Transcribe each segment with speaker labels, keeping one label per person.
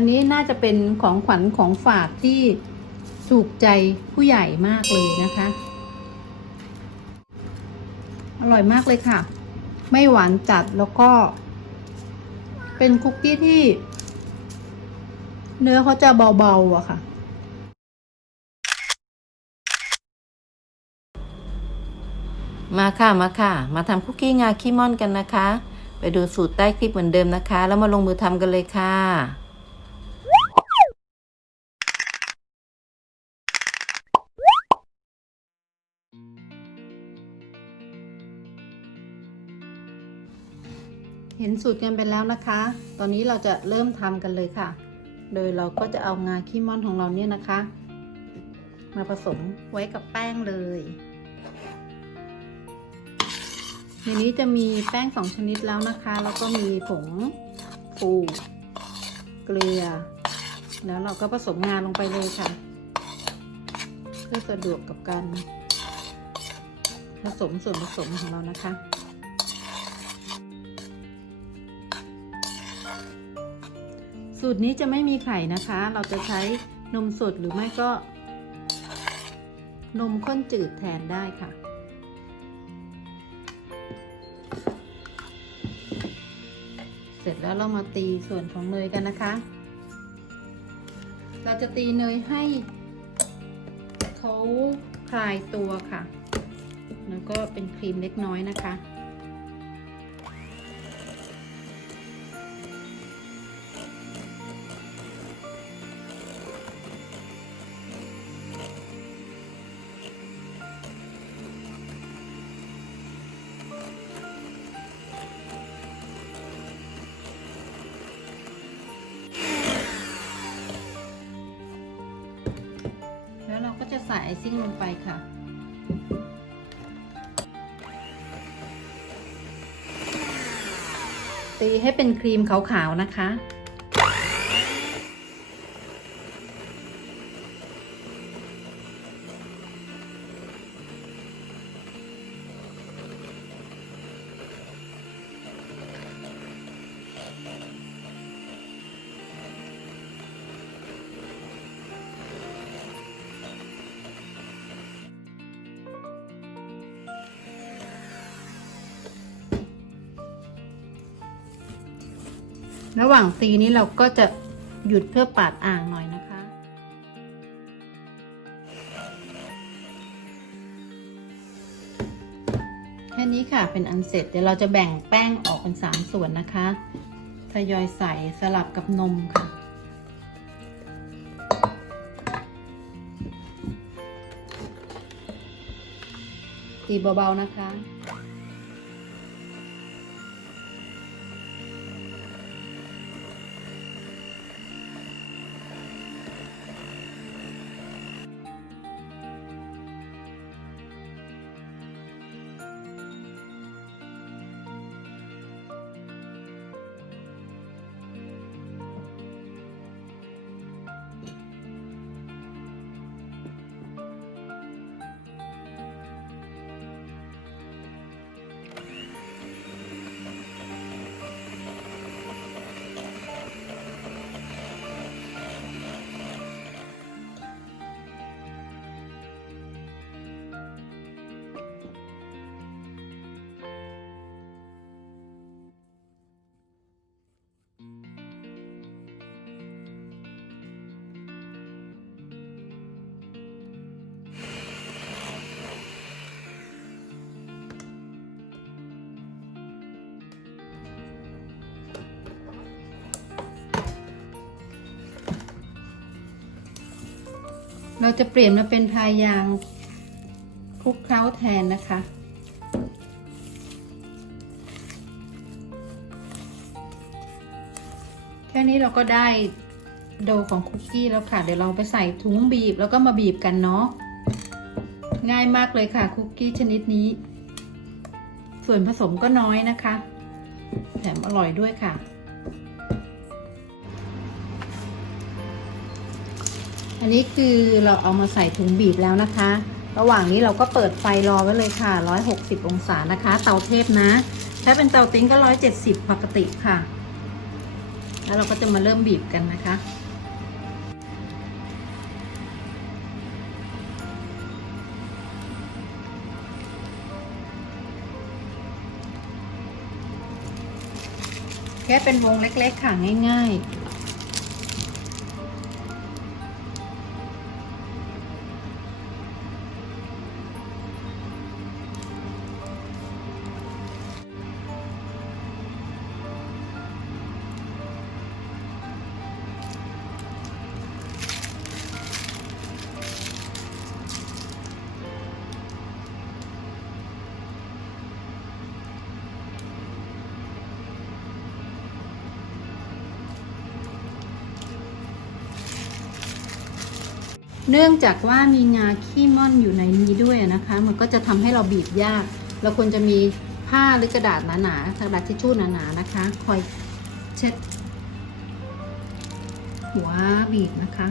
Speaker 1: อันนี้น่าจะเป็นของขวัญของฝากที่ถูกใจผู้ใหญ่มากเลยนะคะ อร่อยมากเลยค่ะ ไม่หวานจัดแล้วก็ เป็นคุกกี้ที่ เนื้อเขาจะเบาๆอะค่ะ
Speaker 2: มาค่ะมาค่ะ มาทำคุกกี้งาขี้ม่อนกันนะคะ ไปดูสูตรใต้คลิปเหมือนเดิมนะคะ แล้วมาลงมือทำกันเลยค่ะ
Speaker 1: เห็นสูตรกันไปแล้วนะคะ ตอนนี้เราจะเริ่มทำกันเลยค่ะ โดยเราก็จะเอางาขี้ม่อนของเราเนี่ยนะคะ มาผสมไว้กับแป้งเลยในนี้จะมีแป้งสองชนิดแล้วนะคะ แล้วก็มีผงฟูเกลือ แล้วเราก็ผสมงาลงไปเลยค่ะ เพื่อสะดวกกับการผสมส่วนผสมของเรานะคะ สูตรนี้จะไม่มีไข่นะคะ เราจะใช้นมสดหรือไม่ก็ นมข้นจืดแทนได้ค่ะ เสร็จแล้วเรามาตีส่วนของเนยกันนะคะ เราจะตีเนยให้เขาคลายตัวค่ะ แล้วก็เป็นครีมเล็กน้อยนะคะาก็จะใส่ไอซิ่งลงไปค่ะ ตีให้เป็นครีมขาวๆนะคะ ระหว่างตีนี้เราก็จะหยุดเพื่อปาดอ่างหน่อยนะคะ แค่นี้ค่ะเป็นอันเสร็จเดี๋ยวเราจะแบ่งแป้งออกเป็นสามส่วนนะคะทยอยใส่สลับกับนมค่ะตีเบาๆนะคะ เราจะเปลี่ยนมาเป็นพายยางคลุกเคล้าแทนนะคะ แค่นี้เราก็ได้โดของคุกกี้แล้วค่ะ เดี๋ยวเราไปใส่ถุงบีบแล้วก็มาบีบกันเนาะง่ายมากเลยค่ะคุกกี้ชนิดนี้ ส่วนผสมก็น้อยนะคะ แถมอร่อยด้วยค่ะ อันนี้คือเราเอามาใส่ถุงบีบแล้วนะคะ ระหว่างนี้เราก็เปิดไฟรอไว้เลยค่ะ 160 องศานะคะ เตาเทพนะ ถ้าเป็นเตาติ้งก็ 170 ปกติค่ะ แล้วเราก็จะมาเริ่มบีบกันนะคะแค่เป็นวงเล็กๆค่ะง่ายๆ เนื่องจากว่ามีงาขี้ม่อนอยู่ในนี้ด้วยนะคะ มันก็จะทำให้เราบีบยาก เราควรจะมีผ้าหรือกระดาษหนาๆกระดาษทิชชู่หนาๆนะคะ คอยเช็ด หัวบีบนะคะ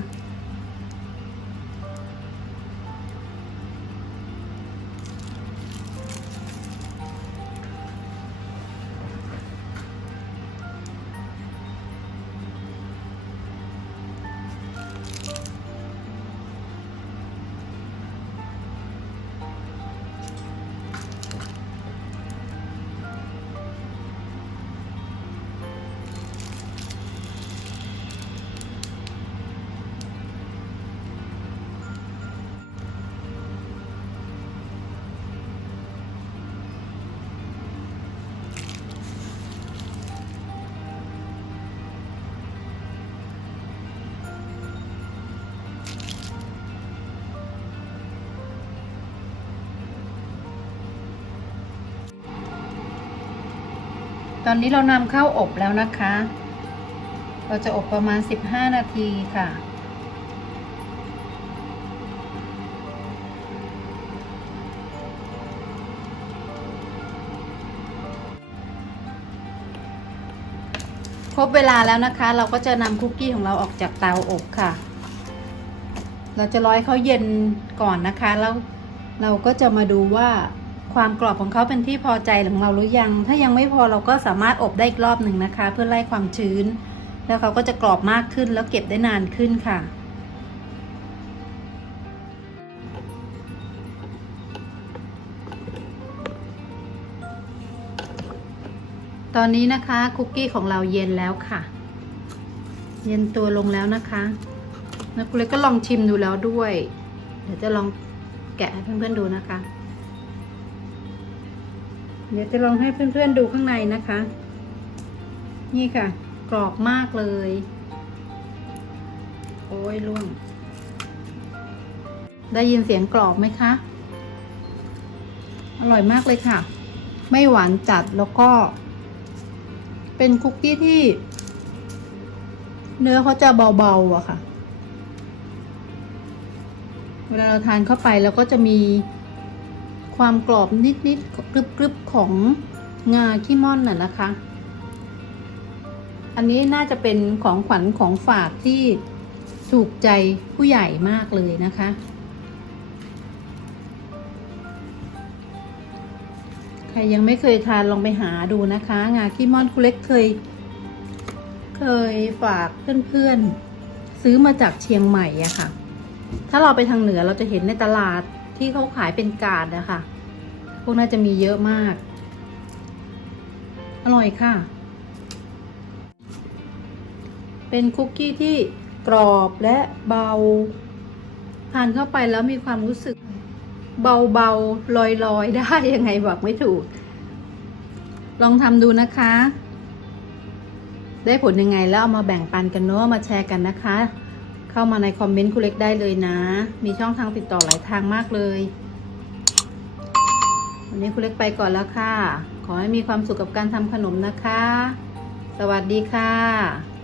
Speaker 1: ตอนนี้เรานำเข้าอบแล้วนะคะ เราจะอบประมาณ 15 นาทีค่ะ ครบเวลาแล้วนะคะ เราก็จะนำคุกกี้ของเราออกจากเตาอบค่ะ เราจะร้อยเขาเย็นก่อนนะคะ แล้วเราก็จะมาดูว่า ความกรอบของเขาเป็นที่พอใจของเราหรือยัง ถ้ายังไม่พอเราก็สามารถอบได้อีกรอบหนึ่งนะคะ เพื่อไล่ความชื้น แล้วเขาก็จะกรอบมากขึ้นแล้วเก็บได้นานขึ้นค่ะตอนนี้นะคะคุกกี้ของเราเย็นแล้วค่ะ เย็นตัวลงแล้วนะคะแล้วคุณเล็กก็ลองชิมดูแล้วด้วย เดี๋ยวจะลองแกะให้เพื่อนๆดูนะคะ เดี๋ยวจะลองให้เพื่อนๆดูข้างในนะคะ นี่ค่ะ กรอบมากเลย โอ้ยล่วง ได้ยินเสียงกรอบไหมคะ อร่อยมากเลยค่ะ ไม่หวานจัดแล้วก็ เป็นคุกกี้ที่ เนื้อเขาจะเบาๆอะค่ะ เวลาเราทานเข้าไปแล้วก็จะมี ความกรอบนิดๆกรึบๆของงาขี้ม่อนน่ะนะคะ อันนี้น่าจะเป็นของขวัญของฝากที่ถูกใจผู้ใหญ่มากเลยนะคะ ใครยังไม่เคยทานลองไปหาดูนะคะ งาขี้ม่อนคุเล็กเคย เคยฝากเพื่อนๆ ซื้อมาจากเชียงใหม่อะค่ะ ถ้าเราไปทางเหนือเราจะเห็นในตลาดที่เขาขายเป็นกาดอะคะ วกน่าจะมีเยอะมาก อร่อยค่ะ เป็นคุกกี้ที่กรอบและเบา ทานเข้าไปแล้วมีความรู้สึกเบาๆลอยๆ ได้ยังไงบอกไม่ถูก ลองทำดูนะคะ ได้ผลยังไงแล้วเอามาแบ่งปันกันเนาะมาแชร์กันนะคะ เข้ามาในคอมเมนต์คุณเล็กได้เลยนะ มีช่องทางติดต่อหลายทางมากเลย วันนี้คุณเล็กไปก่อนแล้วค่ะ ขอให้มีความสุขกับการทำขนมนะคะ สวัสดีค่ะ